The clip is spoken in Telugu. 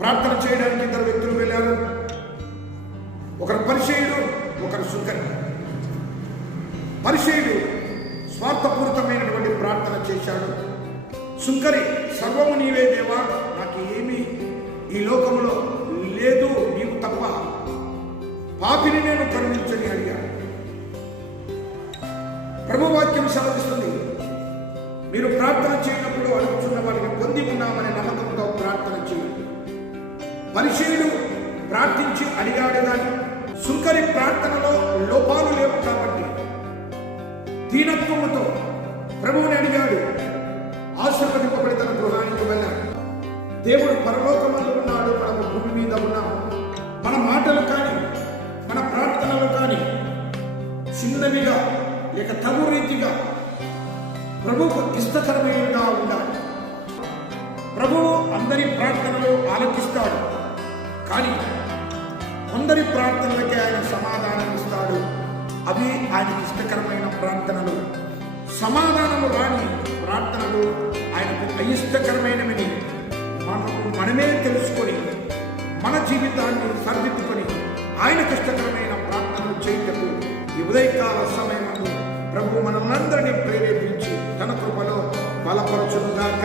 ప్రార్థన చేయడానికి ఇద్దరు వ్యక్తులు వెళ్ళారు. ఒకరు పరిచయుడు, ఒకరు సుంకరి. పరిచయుడు స్వార్థపూరితమైనటువంటి ప్రార్థన చేశాడు. సుంకరి సర్వము నీవే దేవా, నాకు ఏమీ ఈ లోకంలో లేదు, నీవు తప్ప పాపిని నేను కరుణించని అడిగాడు. ప్రభువాక్యం సెలవిస్తుంది, మీరు ప్రార్థన చేయనప్పుడు అడుగుతున్న వారిని పొంది ఉన్నామనే నమ్మకంతో ప్రార్థన చేయండి. పరిచయుడు ప్రార్థించి అడిగాడు కానీ సుంకరి ప్రార్థనలో లోపాలు లేవు కాబట్టి దీనత్వముతో ప్రభువుని అడిగాడు. ఆశీర్వదింపబడి తన గృహానికి వెళ్ళాడు. దేవుడు పరలోకమందు ఉన్నాడు, మనము భూమి మీద ఉన్నాము. మన మాటలు కానీ మన ప్రార్థనలు కానీ చిన్నవిగా లేక తగు రీతిగా ప్రభువుకు ఇష్టకరమైనగా ఉండాలి. ప్రభువు అందరి ప్రార్థనలు ఆలకిస్తాడు, కానీ కొందరి ప్రార్థనలకే ఆయన సమాధానం ఇస్తాడు. అవి ఆయనకి ఇష్టకరమైన ప్రార్థనలు. సమాధానము రాని ప్రార్థనలు ఆయనకు అయిష్టకరమైనవి. మనమే తెలుసుకొని మన జీవితాన్ని సరిదిద్దుకొని ఆయనకు ఇష్టకరమైన ప్రార్థనలు చేయటకు ఈ ఉదయకాల సమయంలో ప్రభు మనల్నందరినీ ప్రేరేపించి తన కృపలో బలపరచునుగాక.